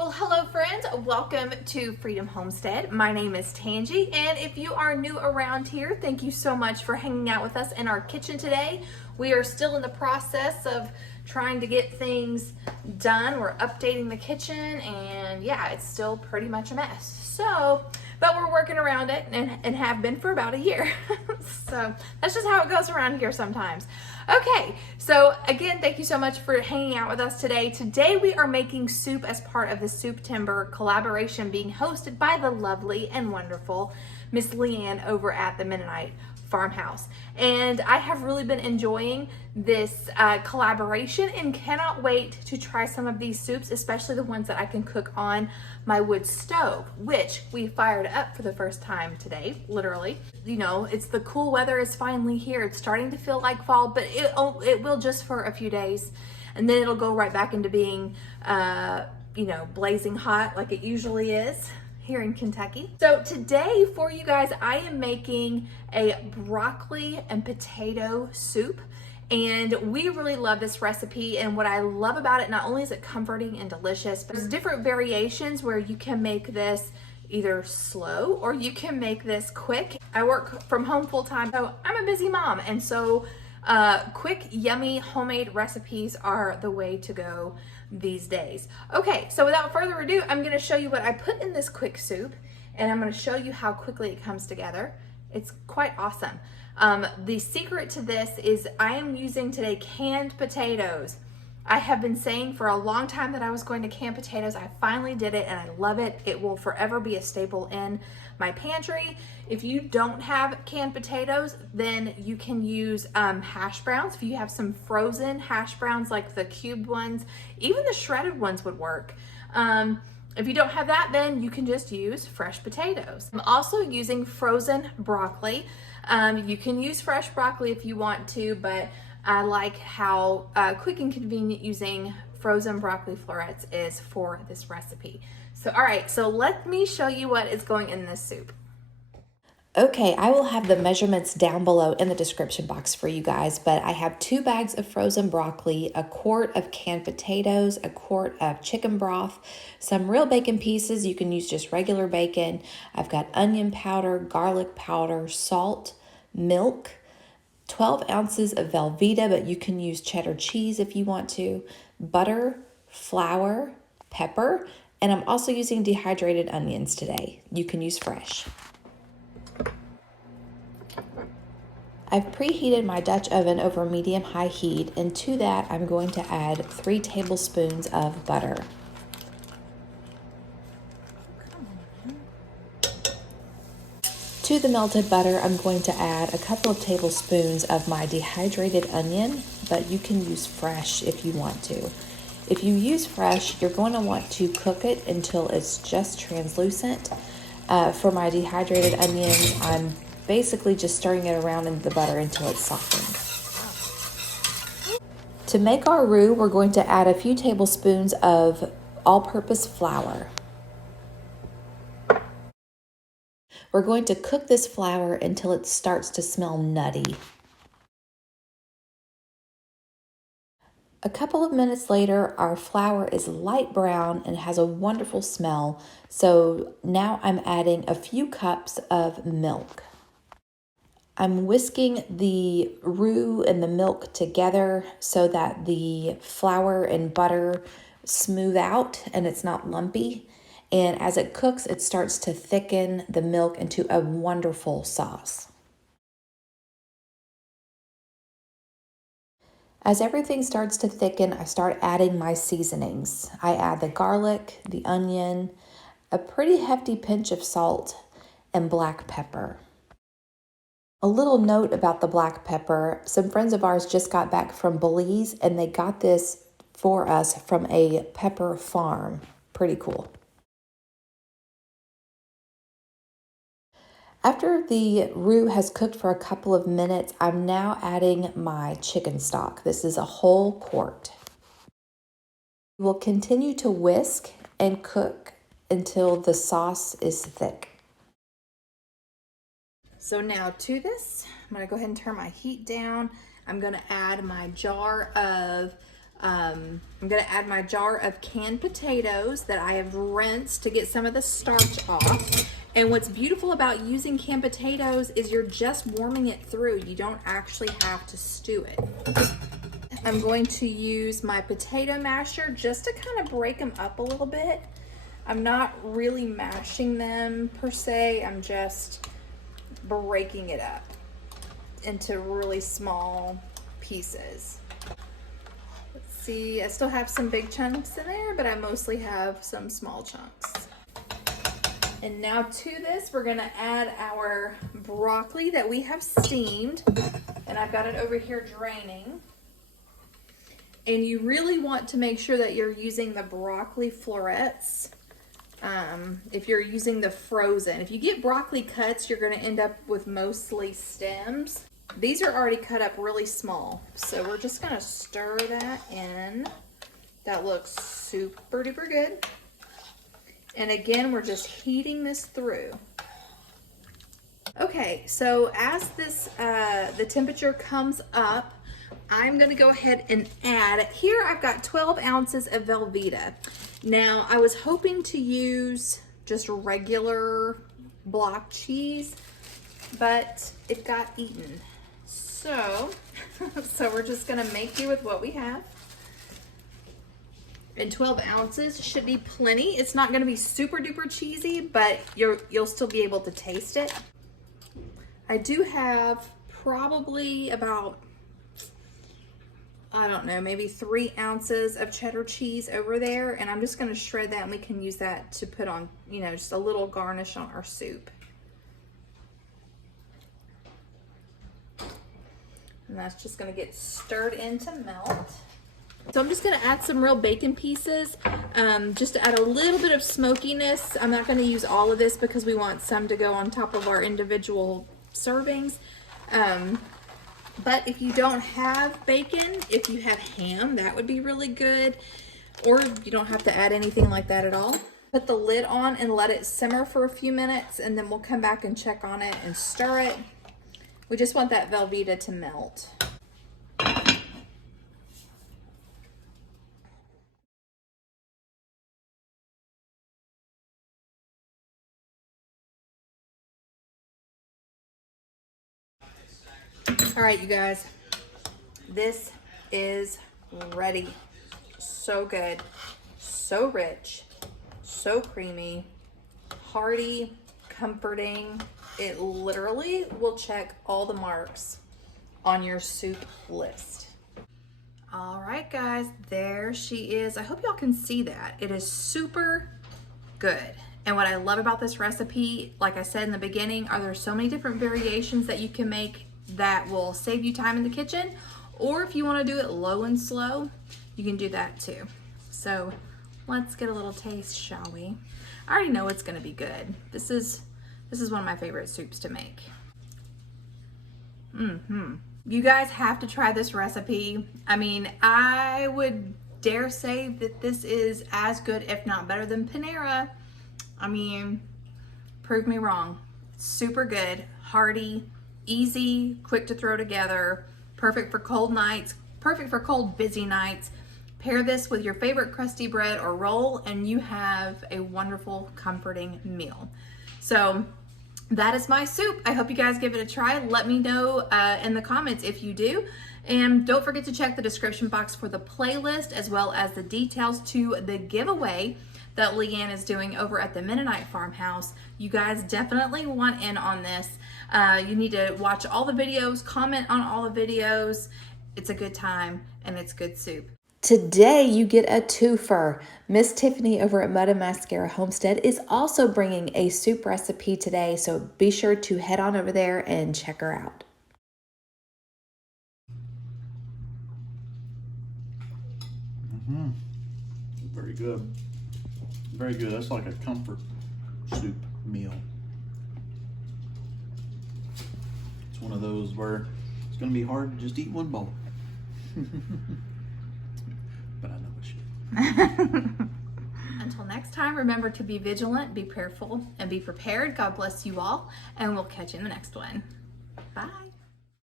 Well, hello friends, welcome to Freedom Homestead. My name is Tangi, and if you are new around here, thank you so much for hanging out with us in our kitchen today. We are still in the process of trying to get things done. We're updating the kitchen, and yeah, it's still pretty much a mess. But we're working around it and have been for about a year. So that's just how it goes around here sometimes. Okay, so again, thank you so much for hanging out with us today. Today we are making soup as part of the Soup Timber collaboration being hosted by the lovely and wonderful Miss Leanne over at the Mennonite Farmhouse. And I have really been enjoying this collaboration and cannot wait to try some of these soups, especially the ones that I can cook on my wood stove, which we fired up for the first time today, literally. You know, it's the cool weather is finally here. It's starting to feel like fall, but it will just for a few days. And then it'll go right back into being, you know, blazing hot like it usually is here in Kentucky. So today for you guys, I am making a broccoli and potato soup. And we really love this recipe, and what I love about it, not only is it comforting and delicious, but there's different variations where you can make this either slow or you can make this quick. I work from home full time, so I'm a busy mom, and so quick, yummy, homemade recipes are the way to go these days. Okay, so without further ado, I'm gonna show you what I put in this quick soup, and I'm gonna show you how quickly it comes together. It's quite awesome. The secret to this is I am using today canned potatoes. I have been saying for a long time that I was going to can potatoes. I finally did it and I love it. It will forever be a staple in my pantry. If you don't have canned potatoes, then you can use hash browns. If you have some frozen hash browns, like the cubed ones, even the shredded ones would work. If you don't have that, then you can just use fresh potatoes. I'm also using frozen broccoli. You can use fresh broccoli if you want to, but I like how quick and convenient using frozen broccoli florets is for this recipe. So, all right, so let me show you what is going in this soup. Okay, I will have the measurements down below in the description box for you guys, but I have 2 bags of frozen broccoli, a quart of canned potatoes, a quart of chicken broth, some real bacon pieces. You can use just regular bacon. I've got onion powder, garlic powder, salt, milk, 12 ounces of Velveeta, but you can use cheddar cheese if you want to, butter, flour, pepper, and I'm also using dehydrated onions today. You can use fresh. I've preheated my Dutch oven over medium-high heat, and to that I'm going to add 3 tablespoons of butter. To the melted butter, I'm going to add a couple of tablespoons of my dehydrated onion, but you can use fresh if you want to. If you use fresh, you're going to want to cook it until it's just translucent. For my dehydrated onions, I'm basically just stirring it around in the butter until it's softened. To make our roux, we're going to add a few tablespoons of all-purpose flour. We're going to cook this flour until it starts to smell nutty. A couple of minutes later, our flour is light brown and has a wonderful smell. So now I'm adding a few cups of milk. I'm whisking the roux and the milk together so that the flour and butter smooth out and it's not lumpy. And as it cooks, it starts to thicken the milk into a wonderful sauce. As everything starts to thicken, I start adding my seasonings. I add the garlic, the onion, a pretty hefty pinch of salt, and black pepper. A little note about the black pepper. Some friends of ours just got back from Belize and they got this for us from a pepper farm. Pretty cool. After the roux has cooked for a couple of minutes, I'm now adding my chicken stock. This is a whole quart. We'll continue to whisk and cook until the sauce is thick. So now to this, I'm gonna go ahead and turn my heat down. I'm gonna add my jar of I'm gonna add my jar of canned potatoes that I have rinsed to get some of the starch off. And what's beautiful about using canned potatoes is you're just warming it through. You don't actually have to stew it. I'm going to use my potato masher just to kind of break them up a little bit. I'm not really mashing them per se. I'm just breaking it up into really small pieces. Let's see, I still have some big chunks in there, but I mostly have some small chunks. And now to this, we're gonna add our broccoli that we have steamed, and I've got it over here draining. And you really want to make sure that you're using the broccoli florets. If you're using the frozen, if you get broccoli cuts, you're gonna end up with mostly stems. These are already cut up really small, so we're just gonna stir that in. That looks super duper good. And again, we're just heating this through. Okay, so as this the temperature comes up, I'm gonna go ahead and add, here I've got 12 ounces of Velveeta. Now, I was hoping to use just regular block cheese, but it got eaten. So we're just gonna make do with what we have. And 12 ounces should be plenty. It's not gonna be super duper cheesy, but you'll still be able to taste it. I do have probably about, I don't know, maybe 3 ounces of cheddar cheese over there, and I'm just gonna shred that and we can use that to put on, you know, just a little garnish on our soup. And that's just gonna get stirred in to melt. So I'm just gonna add some real bacon pieces, just to add a little bit of smokiness. I'm not gonna use all of this because we want some to go on top of our individual servings. But if you don't have bacon, if you have ham, that would be really good. Or you don't have to add anything like that at all. Put the lid on and let it simmer for a few minutes, and then we'll come back and check on it and stir it. We just want that Velveeta to melt. All right, you guys, this is ready. So good, so rich, so creamy, hearty, comforting. It literally will check all the marks on your soup list. All right, guys, there she is. I hope y'all can see that. It is super good. And what I love about this recipe, like I said in the beginning, are there so many different variations that you can make that will save you time in the kitchen. Or if you want to do it low and slow, you can do that too. So let's get a little taste, shall we? I already know it's going to be good. This is one of my favorite soups to make. You guys have to try this recipe. I mean, I would dare say that this is as good, if not better, than Panera. I mean, prove me wrong. It's super good, hearty, easy, quick to throw together, perfect for cold nights, perfect for cold, busy nights. Pair this with your favorite crusty bread or roll, and you have a wonderful, comforting meal. So that is my soup. I hope you guys give it a try. Let me know in the comments if you do. And don't forget to check the description box for the playlist as well as the details to the giveaway that Leanne is doing over at the Mennonite Farmhouse. You guys definitely want in on this. You need to watch all the videos, comment on all the videos. It's a good time and it's good soup. Today you get a twofer. Miss Tiffany over at Mud and Mascara Homestead is also bringing a soup recipe today, so be sure to head on over there and check her out. Very good. Very good. That's like a comfort soup meal. It's one of those where it's going to be hard to just eat one bowl. But I know it should. Until next time, remember to be vigilant, be prayerful, and be prepared. God bless you all, and we'll catch you in the next one. Bye.